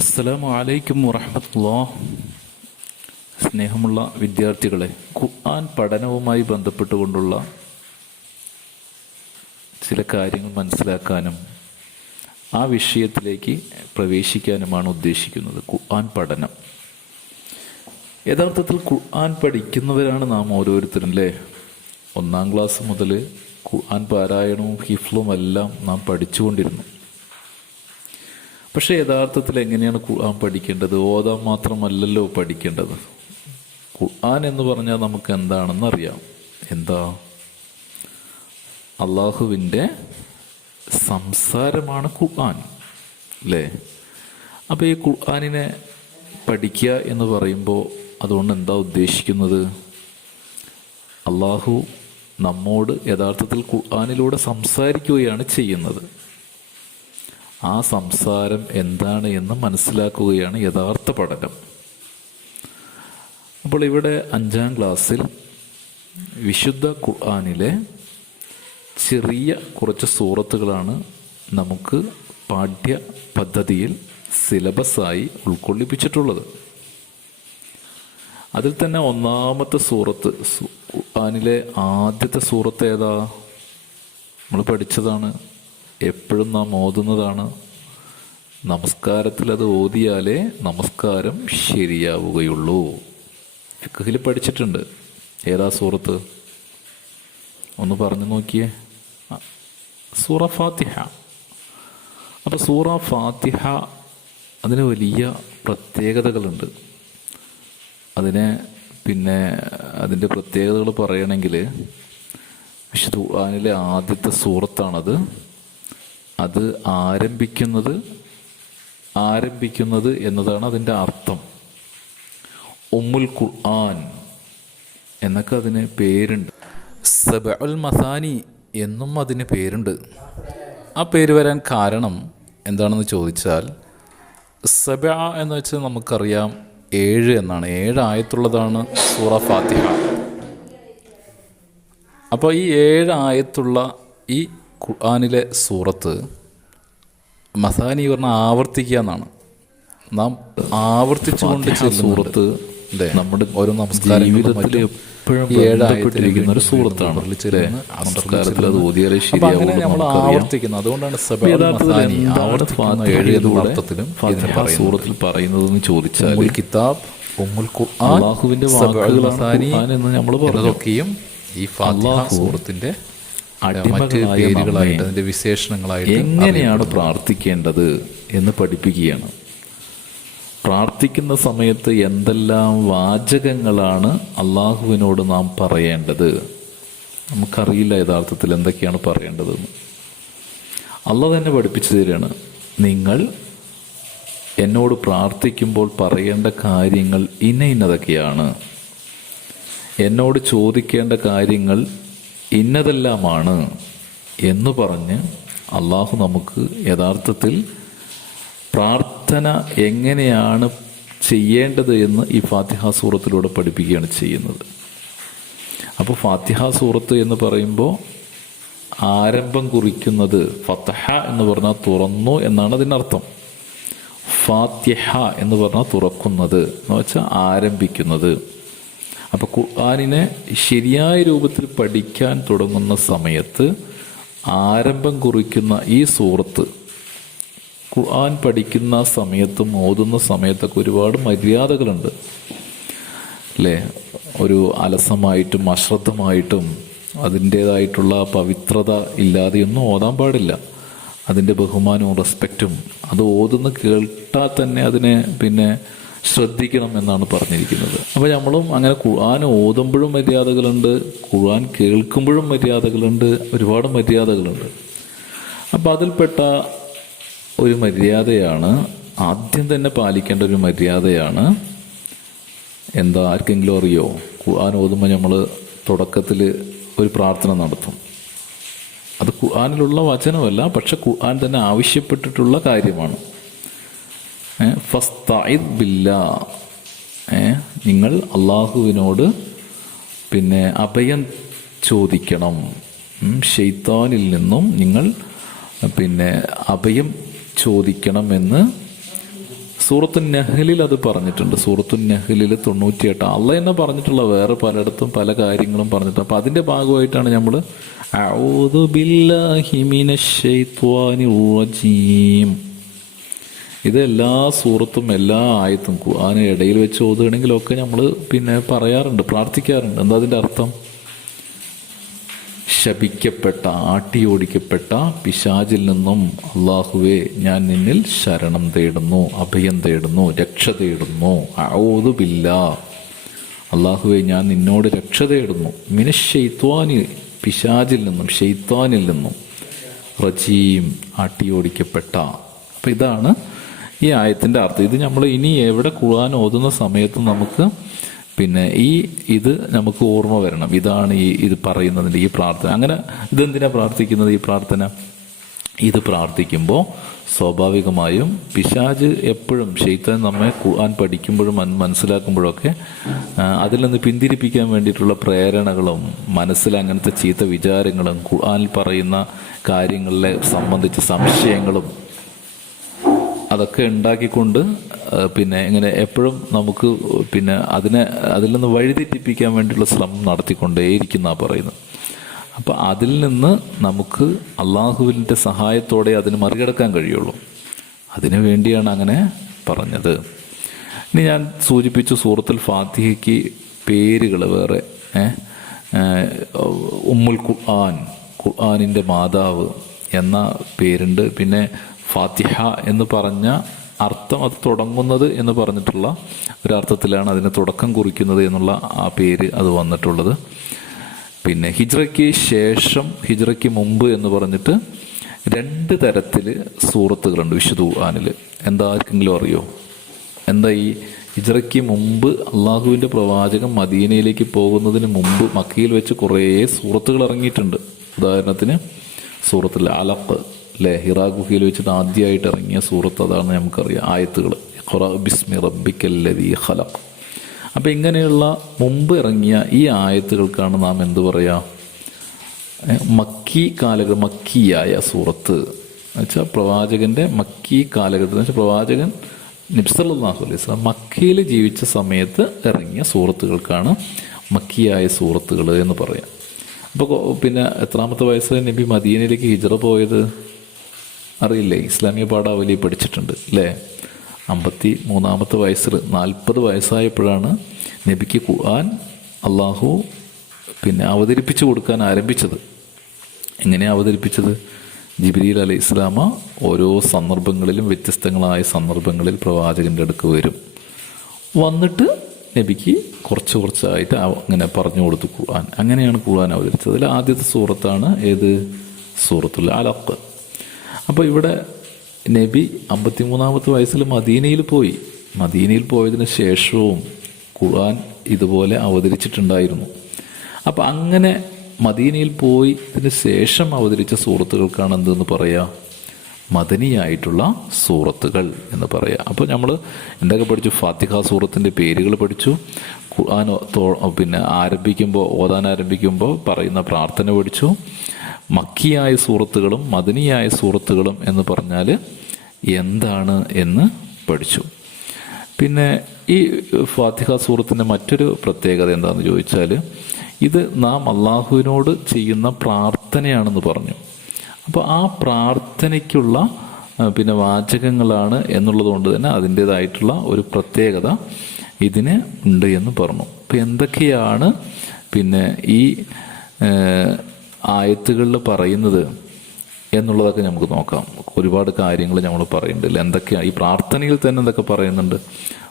അസ്സലാമു അലൈക്കും വറഹ്മത്തുള്ളാഹി. സ്നേഹമുള്ള വിദ്യാർത്ഥികളെ, ഖുർആൻ പഠനവുമായി ബന്ധപ്പെട്ടുകൊണ്ടുള്ള ചില കാര്യങ്ങൾ മനസ്സിലാക്കാനും ആ വിഷയത്തിലേക്ക് പ്രവേശിക്കാനുമാണ് ഉദ്ദേശിക്കുന്നത്. ഖുർആൻ പഠനം, യഥാർത്ഥത്തിൽ ഖുർആൻ പഠിക്കുന്നവരാണ് നാം ഓരോരുത്തരും അല്ലേ. 1-ാം ക്ലാസ് മുതൽ ഖുർആൻ പാരായണവും ഹിഫ്ളും എല്ലാം നാം പഠിച്ചുകൊണ്ടിരുന്നു. പക്ഷേ യഥാർത്ഥത്തിൽ എങ്ങനെയാണ് ഖുർആൻ പഠിക്കേണ്ടത്? ഓതാൻ മാത്രമല്ലല്ലോ പഠിക്കേണ്ടത്. ഖുർആൻ എന്ന് പറഞ്ഞാൽ നമുക്ക് എന്താണെന്ന് അറിയാം. എന്താ? അള്ളാഹുവിൻ്റെ സംസാരമാണ് ഖുർആൻ അല്ലേ. അപ്പോൾ ഈ ഖുർആനിനെ പഠിക്കുക എന്ന് പറയുമ്പോൾ അതുകൊണ്ട് എന്താ ഉദ്ദേശിക്കുന്നത്? അള്ളാഹു നമ്മോട് യഥാർത്ഥത്തിൽ ഖുർആനിലൂടെ സംസാരിക്കുകയാണ് ചെയ്യുന്നത്. ആ സംസാരം എന്താണ് എന്ന് മനസ്സിലാക്കുകയാണ് യഥാർത്ഥ പഠനം. അപ്പോൾ ഇവിടെ 5-ാം ക്ലാസ്സിൽ വിശുദ്ധ ഖുർആനിലെ ചെറിയ കുറച്ച് സൂറത്തുകളാണ് നമുക്ക് പാഠ്യ പദ്ധതിയിൽ സിലബസായി ഉൾക്കൊള്ളിപ്പിച്ചിട്ടുള്ളത്. അതിൽ തന്നെ 1-ാമത്തെ സൂറത്ത്, ഖുർആനിലെ ആദ്യത്തെ സൂറത്ത് ഏതാ? നമ്മൾ പഠിച്ചതാണ്, എപ്പോഴും നാം ഓതുന്നതാണ്. നമസ്കാരത്തിൽ അത് ഓതിയാലേ നമസ്കാരം ശരിയാവുകയുള്ളൂ. ഫിഖ്ഹിൽ പഠിച്ചിട്ടുണ്ട്. ഏതാ സൂറത്ത്? ഒന്ന് പറഞ്ഞു നോക്കിയേ. സൂറ ഫാത്തിഹ. അപ്പോൾ സൂറ ഫാത്തിഹ അതിന് വലിയ പ്രത്യേകതകളുണ്ട്. അതിൻ്റെ പ്രത്യേകതകൾ പറയണമെങ്കിൽ വിശുദ്ധ ഖുർആനിലെ ആദ്യത്തെ സൂറത്താണത്. അത് ആരംഭിക്കുന്നത് എന്നതാണ് അതിൻ്റെ അർത്ഥം. ഉമ്മുൽ ഖുർആൻ എന്നൊക്കെ അതിന് പേരുണ്ട്. സബഉൽ മസാനി എന്നും അതിന് പേരുണ്ട്. ആ പേര് വരാൻ കാരണം എന്താണെന്ന് ചോദിച്ചാൽ, സബ എന്ന് വെച്ചാൽ നമുക്കറിയാം 7 എന്നാണ്. 7 ആയത്തുള്ളതാണ് സൂറ ഫാത്തിഹ. അപ്പോൾ ഈ 7 ആയത്തുള്ള ഈ ഖുർആനിലെ സൂറത്ത്, മസാനി പറഞ്ഞാൽ ആവർത്തിക്കുക എന്നാണ്. നാം ആവർത്തിച്ചുകൊണ്ട് സൂറത്ത് നമ്മുടെ ഓരോ നമസ്കാര ജീവിതത്തിൽ എപ്പോഴും 7 ആയത്തിരിക്കുന്ന ഒരു സൂറത്താണ്. നമസ്കാരത്തിൽ അത് ഓതിയാലേ ശരിയാവും നമ്മൾ ആവർത്തിക്കുന്നത്. അതുകൊണ്ടാണ് സൂറത്തിൽ പറയുന്നതെന്ന് ചോദിച്ചാൽ, കിതാബ് ഉമ്മുൽ ഖുർആൻ, അല്ലാഹുവിന്റെ വാക്കുകൾ എന്ന് നമ്മൾ പറഞ്ഞതൊക്കെയും ഈ ഫാത്തിഹ സൂറത്തിന്റെ പേരുകളായിട്ട്, അതിന്റെ വിശേഷണങ്ങളായിട്ട് എങ്ങനെയാണ് പ്രാർത്ഥിക്കേണ്ടത് എന്ന് പഠിപ്പിക്കുകയാണ്. പ്രാർത്ഥിക്കുന്ന സമയത്ത് എന്തെല്ലാം വാചകങ്ങളാണ് അള്ളാഹുവിനോട് നാം പറയേണ്ടത്? നമുക്കറിയില്ല യഥാർത്ഥത്തിൽ എന്തൊക്കെയാണ് പറയേണ്ടതെന്ന്. അള്ളാഹ് തന്നെ പഠിപ്പിച്ചു തരികയാണ്. നിങ്ങൾ എന്നോട് പ്രാർത്ഥിക്കുമ്പോൾ പറയേണ്ട കാര്യങ്ങൾ ഇന്നതൊക്കെയാണ്, എന്നോട് ചോദിക്കേണ്ട കാര്യങ്ങൾ ഇന്നതെല്ലാമാണ് എന്ന് പറഞ്ഞ് അള്ളാഹു നമുക്ക് യഥാർത്ഥത്തിൽ പ്രാർത്ഥന എങ്ങനെയാണ് ചെയ്യേണ്ടത് എന്ന് ഈ ഫാത്തിഹ സൂറത്തിലൂടെ പഠിപ്പിക്കുകയാണ് ചെയ്യുന്നത്. അപ്പോൾ ഫാത്തിഹ സൂറത്ത് എന്ന് പറയുമ്പോൾ ആരംഭം കുറിക്കുന്നത്, ഫതഹ എന്ന് പറഞ്ഞാൽ തുറന്നു എന്നാണ് അതിനർത്ഥം. ഫാത്തിഹ എന്ന് പറഞ്ഞാൽ തുറക്കുന്നത് എന്ന് വെച്ചാൽ ആരംഭിക്കുന്നത്. അപ്പോൾ ഖുർആനിനെ ശരിയായ രൂപത്തിൽ പഠിക്കാൻ തുടങ്ങുന്ന സമയത്ത് ആരംഭം കുറിക്കുന്ന ഈ സൂറത്ത്, ഖുർആൻ പഠിക്കുന്ന സമയത്തും ഓതുന്ന സമയത്തൊക്കെ ഒരുപാട് മര്യാദകളുണ്ട് അല്ലേ. ഒരു അലസമായിട്ടും അശ്രദ്ധമായിട്ടും അതിൻ്റേതായിട്ടുള്ള പവിത്രത ഇല്ലാതെയൊന്നും ഓതാൻ പാടില്ല. അതിൻ്റെ ബഹുമാനവും റെസ്പെക്റ്റും അത് ഓതുന്ന കേട്ടാൽ തന്നെ അതിനെ ശ്രദ്ധിക്കണം എന്നാണ് പറഞ്ഞിരിക്കുന്നത്. അപ്പോൾ നമ്മളും അങ്ങനെ ഖുർആൻ ഓതുമ്പോഴും മര്യാദകളുണ്ട്, ഖുർആൻ കേൾക്കുമ്പോഴും മര്യാദകളുണ്ട്, ഒരുപാട് മര്യാദകളുണ്ട്. അപ്പോൾ അതിൽപ്പെട്ട ഒരു മര്യാദയാണ്, ആദ്യം തന്നെ പാലിക്കേണ്ട ഒരു മര്യാദയാണ് എന്താ? ആർക്കെങ്കിലും അറിയോ? ഖുർആൻ ഓതുമ്പോൾ നമ്മൾ തുടക്കത്തിൽ ഒരു പ്രാർത്ഥന നടത്തും. അത് ഖുർആനിലുള്ള വചനമല്ല, പക്ഷെ ഖുർആൻ തന്നെ ആവശ്യപ്പെട്ടിട്ടുള്ള കാര്യമാണ്. ഫസ്തഇദ് ബില്ലാ, നിങ്ങൾ അള്ളാഹുവിനോട് അഭയം ചോദിക്കണം. ശൈത്താനിൽ നിന്നും നിങ്ങൾ അഭയം ചോദിക്കണമെന്ന് സൂറത്തു നഹ്ലിൽ അത് പറഞ്ഞിട്ടുണ്ട്. സൂറത്തു നഹ്ലിൽ 98 അള്ളാഹ് തന്നെ പറഞ്ഞിട്ടുള്ള വേറെ പലയിടത്തും പല കാര്യങ്ങളും പറഞ്ഞിട്ടുണ്ട്. അപ്പം അതിൻ്റെ ഭാഗമായിട്ടാണ് നമ്മൾ അഊദു ബില്ലാഹി മിനശ് ശൈത്വാനിർ റജീം. ഇത് എല്ലാ സൂറത്തും എല്ലാ ആയത്തും ഖുർആന് ഇടയിൽ വെച്ച് ഓതുകയാണെങ്കിലൊക്കെ നമ്മൾ പിന്നെ പറയാറുണ്ട്, പ്രാർത്ഥിക്കാറുണ്ട്. എന്താ അതിൻ്റെ അർത്ഥം? ശപിക്കപ്പെട്ട, ആട്ടിയോടിക്കപ്പെട്ട പിശാചിൽ നിന്നും അള്ളാഹുവേ ഞാൻ നിന്നിൽ ശരണം തേടുന്നു, അഭയം തേടുന്നു, രക്ഷ തേടുന്നു. അഊദു ബില്ലാ, അള്ളാഹുവേ ഞാൻ നിന്നോട് രക്ഷ തേടുന്നു. മിനശ് ശൈത്വാനി, പിശാചിൽ നിന്നും, ശൈത്വാനിൽ നിന്നും, റജീം ആട്ടിയോടിക്കപ്പെട്ട. അപ്പം ഇതാണ് ഈ ആയത്തിൻ്റെ അർത്ഥം. ഇത് നമ്മൾ ഇനി എവിടെ ഖുർആൻ ഓതുന്ന സമയത്തും നമുക്ക് പിന്നെ ഇത് നമുക്ക് ഓർമ്മ വരണം. ഇതാണ് ഇത് പറയുന്നതിൻ്റെ ഈ പ്രാർത്ഥന. അങ്ങനെ ഇതെന്തിനാ പ്രാർത്ഥിക്കുന്നത്? ഈ പ്രാർത്ഥന ഇത് പ്രാർത്ഥിക്കുമ്പോൾ സ്വാഭാവികമായും പിശാച് എപ്പോഴും ശൈത്താൻ നമ്മെ ഖുർആൻ പഠിക്കുമ്പോഴും മനസ്സിലാക്കുമ്പോഴൊക്കെ അതിൽ നിന്ന് പിന്തിരിപ്പിക്കാൻ വേണ്ടിയിട്ടുള്ള പ്രേരണകളും മനസ്സിൽ അങ്ങനത്തെ ചീത്ത വിചാരങ്ങളും ഖുർആനിൽ പറയുന്ന കാര്യങ്ങളെ സംബന്ധിച്ച സംശയങ്ങളും അതൊക്കെ ഉണ്ടാക്കിക്കൊണ്ട് പിന്നെ ഇങ്ങനെ എപ്പോഴും നമുക്ക് പിന്നെ അതിൽ നിന്ന് വഴിതെറ്റിപ്പിക്കാൻ വേണ്ടിയുള്ള ശ്രമം നടത്തിക്കൊണ്ടേയിരിക്കുന്ന പറയുന്നത്. അപ്പം അതിൽ നിന്ന് നമുക്ക് അള്ളാഹുവിൻ്റെ സഹായത്തോടെ അതിന് മറികടക്കാൻ കഴിയുള്ളൂ. അതിനു വേണ്ടിയാണ് അങ്ങനെ പറഞ്ഞത്. ഇനി ഞാൻ സൂചിപ്പിച്ചു സൂറത്തുൽ ഫാത്തിഹയ്ക്ക് പേരുകൾ വേറെ ഉമ്മുൽ ഖുർആൻ, ഖുർആനിൻ്റെ മാതാവ് എന്ന പേരുണ്ട്. പിന്നെ ഫാത്തിഹ എന്ന് പറഞ്ഞ അർത്ഥം അത് തുടങ്ങുന്നത് എന്ന് പറഞ്ഞിട്ടുള്ള ഒരർത്ഥത്തിലാണ് അതിന് തുടക്കം കുറിക്കുന്നത് എന്നുള്ള ആ പേര് അത് വന്നിട്ടുള്ളത്. പിന്നെ ഹിജ്റയ്ക്ക് ശേഷം, ഹിജ്റയ്ക്ക് മുമ്പ് എന്ന് പറഞ്ഞിട്ട് 2 തരത്തിൽ സൂറത്തുകളുണ്ട് വിശുദ്ധ ഖുർആനിൽ. എന്താർക്കെങ്കിലും അറിയോ? എന്താ ഈ ഹിജ്റയ്ക്ക് മുമ്പ് അള്ളാഹുവിൻ്റെ പ്രവാചകൻ മദീനയിലേക്ക് പോകുന്നതിന് മുമ്പ് മക്കയിൽ വെച്ച് കുറേ സൂറത്തുകൾ ഇറങ്ങിയിട്ടുണ്ട്. ഉദാഹരണത്തിന് സൂറത്തുൽ അലഖ് അല്ലേ, ഹിറാ ഗുഹയിൽ വെച്ചിട്ട് ആദ്യമായിട്ട് ഇറങ്ങിയ സൂറത്ത് അതാണ് നമുക്കറിയാം. ആയത്തുകൾ ഖുറ ബിസ്മി റബ്ബിക്കല്ലദീ ഖലഖ്. അപ്പം ഇങ്ങനെയുള്ള മുമ്പ് ഇറങ്ങിയ ഈ ആയത്തുകൾക്കാണ് നാം എന്ത് പറയുക? മക്കിയായ സൂറത്ത് എന്നുവെച്ചാൽ പ്രവാചകൻ്റെ മക്കി കാലഘട്ടം എന്ന് വെച്ചാൽ പ്രവാചകൻ നബി സല്ലല്ലാഹു അലൈഹി വസല്ലം മക്കയിൽ ജീവിച്ച സമയത്ത് ഇറങ്ങിയ സൂറത്തുകൾക്കാണ് മക്കിയായ സൂറത്തുകൾ എന്ന് പറയാം. അപ്പോൾ പിന്നെ എത്രാമത്തെ വയസ്സിൽ നബി മദീനയിലേക്ക് ഹിജ്റ പോയത് അറിയില്ലേ? ഇസ്ലാമിക പാഠാവലി പഠിച്ചിട്ടുണ്ട് അല്ലേ? 53-ാമത്തെ വയസ്സിൽ 40 വയസ്സായപ്പോഴാണ് നബിക്ക് ഖുർആൻ അള്ളാഹു പിന്നെ അവതരിപ്പിച്ചു കൊടുക്കാൻ ആരംഭിച്ചത്. എങ്ങനെയാണ് അവതരിപ്പിച്ചത്? ജിബ്രീൽ അലൈഹി ഇസ്ലാമ ഓരോ സന്ദർഭങ്ങളിലും വ്യത്യസ്തങ്ങളായ സന്ദർഭങ്ങളിൽ പ്രവാചകൻ്റെ അടുക്ക് വരും. വന്നിട്ട് നബിക്ക് കുറച്ചായിട്ട് അങ്ങനെ പറഞ്ഞു കൊടുത്തു ഖുർആൻ. അങ്ങനെയാണ് ഖുർആൻ അവതരിച്ചത്. അതിൽ ആദ്യത്തെ സൂറത്താണ് ഏത്? സൂറത്തുൽ അലഖ്. അപ്പോൾ ഇവിടെ നബി 53-ാമത്തെ വയസ്സിൽ മദീനയിൽ പോയി. മദീനയിൽ പോയതിന് ശേഷവും ഖുർആൻ ഇതുപോലെ അവതരിച്ചിട്ടുണ്ടായിരുന്നു. അപ്പം അങ്ങനെ മദീനയിൽ പോയതിന് ശേഷം അവതരിച്ച സൂറത്തുകൾക്കാണ് എന്തെന്ന് പറയുക? മദനിയായിട്ടുള്ള സൂറത്തുകൾ എന്ന് പറയാം. അപ്പോൾ നമ്മൾ എന്തൊക്കെ പഠിച്ചു? ഫാത്തിഹ സൂറത്തിൻ്റെ പേരുകൾ പഠിച്ചു. ഖുർആൻ പിന്നെ ഓതാൻ ആരംഭിക്കുമ്പോൾ പറയുന്ന പ്രാർത്ഥന പഠിച്ചു. മക്കിയായ സൂറത്തുകളും മദനിയായ സൂറത്തുകളും എന്ന് പറഞ്ഞാൽ എന്താണ് എന്ന് പഠിച്ചു. പിന്നെ ഈ ഫാത്തിഹ സൂറത്തിൻ്റെ മറ്റൊരു പ്രത്യേകത എന്താണെന്ന് ചോദിച്ചാൽ ഇത് നാം അള്ളാഹുവിനോട് ചെയ്യുന്ന പ്രാർത്ഥനയാണെന്ന് പറഞ്ഞു. അപ്പോൾ ആ പ്രാർത്ഥനയ്ക്കുള്ള പിന്നെ വാചകങ്ങളാണ് എന്നുള്ളത് കൊണ്ട് തന്നെ അതിൻ്റേതായിട്ടുള്ള ഒരു പ്രത്യേകത ഇതിന് ഉണ്ട് എന്ന് പറഞ്ഞു. അപ്പോൾ എന്തൊക്കെയാണ് പിന്നെ ഈ ആയത്തുകളിൽ പറയുന്നത് എന്നുള്ളതൊക്കെ നമുക്ക് നോക്കാം. ഒരുപാട് കാര്യങ്ങൾ നമ്മൾ പറയുന്നുണ്ട്. എന്തൊക്കെയാണ് ഈ പ്രാർത്ഥനയിൽ തന്നെ എന്തൊക്കെ പറയുന്നുണ്ട്?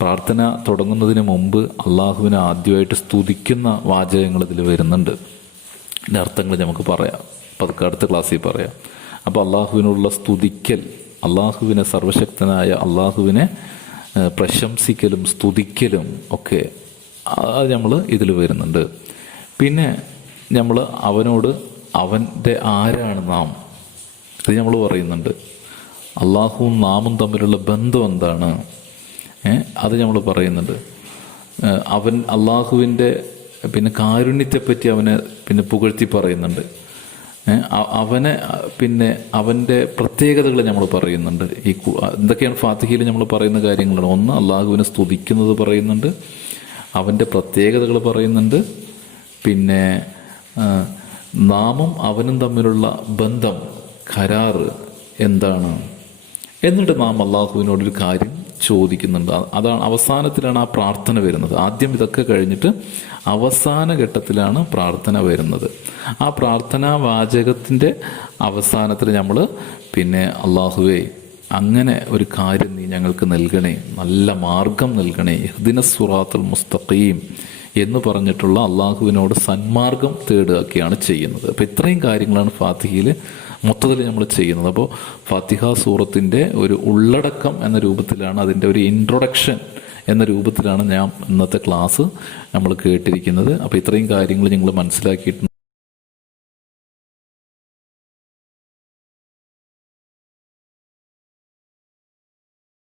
പ്രാർത്ഥന തുടങ്ങുന്നതിന് മുമ്പ് അള്ളാഹുവിനെ ആദ്യമായിട്ട് സ്തുതിക്കുന്ന വാചകങ്ങൾ ഇതിൽ വരുന്നുണ്ട്. ഇതിൻ്റെ അർത്ഥങ്ങൾ നമുക്ക് പറയാം, പതുക്കെ അടുത്ത ക്ലാസ്സിൽ പറയാം. അപ്പോൾ അള്ളാഹുവിനുള്ള സ്തുതിക്കൽ, അള്ളാഹുവിനെ സർവശക്തനായ അള്ളാഹുവിനെ പ്രശംസിക്കലും സ്തുതിക്കലും ഒക്കെ അത് നമ്മൾ ഇതിൽ വരുന്നുണ്ട്. പിന്നെ നമ്മൾ അവനോട് അവൻ്റെ ആരാണ് നാം, ഇത് നമ്മൾ പറയുന്നുണ്ട്. അള്ളാഹുവും നാമും തമ്മിലുള്ള ബന്ധം എന്താണ്, അത് നമ്മൾ പറയുന്നുണ്ട്. അവൻ അള്ളാഹുവിൻ്റെ പിന്നെ കാരുണ്യത്തെപ്പറ്റി അവനെ പിന്നെ പുകഴ്ത്തി പറയുന്നുണ്ട്. അവനെ പിന്നെ അവൻ്റെ പ്രത്യേകതകൾ നമ്മൾ പറയുന്നുണ്ട്. എന്തൊക്കെയാണ് ഫാത്തിഹയിൽ നമ്മൾ പറയുന്ന കാര്യങ്ങളാണ്. ഒന്ന്, അള്ളാഹുവിനെ സ്തുതിക്കുന്നത് പറയുന്നുണ്ട്, അവൻ്റെ പ്രത്യേകതകൾ പറയുന്നുണ്ട്, പിന്നെ നാമും അവനും തമ്മിലുള്ള ബന്ധം, കരാറ് എന്താണ്, എന്നിട്ട് നാം അള്ളാഹുവിനോടൊരു കാര്യം ചോദിക്കുന്നുണ്ട്. അതാണ് അവസാനത്തിലാണ് ആ പ്രാർത്ഥന വരുന്നത്. ആദ്യം ഇതൊക്കെ കഴിഞ്ഞിട്ട് അവസാന ഘട്ടത്തിലാണ് പ്രാർത്ഥന വരുന്നത്. ആ പ്രാർത്ഥനാ വാചകത്തിൻ്റെ അവസാനത്തിൽ നമ്മൾ പിന്നെ അള്ളാഹുവേ അങ്ങനെ ഒരു കാര്യം നീ ഞങ്ങൾക്ക് നൽകണേ, നല്ല മാർഗം നൽകണേ, ഇഹ്ദിന സിറാത്തുൽ മുസ്തഖീം എന്ന് പറഞ്ഞിട്ടുള്ള അള്ളാഹുവിനോട് സന്മാർഗം തേടുകയൊക്കെയാണ് ചെയ്യുന്നത്. അപ്പോൾ ഇത്രയും കാര്യങ്ങളാണ് ഫാത്തിഹയിൽ മൊത്തത്തിൽ നമ്മൾ ചെയ്യുന്നത്. അപ്പോൾ ഫാത്തിഹ സൂറത്തിൻ്റെ ഒരു ഉള്ളടക്കം എന്ന രൂപത്തിലാണ്, അതിൻ്റെ ഒരു ഇൻട്രൊഡക്ഷൻ എന്ന രൂപത്തിലാണ് ഞാൻ ഇന്നത്തെ ക്ലാസ് നമ്മൾ കേട്ടിരിക്കുന്നത്. അപ്പോൾ ഇത്രയും കാര്യങ്ങൾ നിങ്ങൾ മനസ്സിലാക്കിയിട്ടുണ്ട്.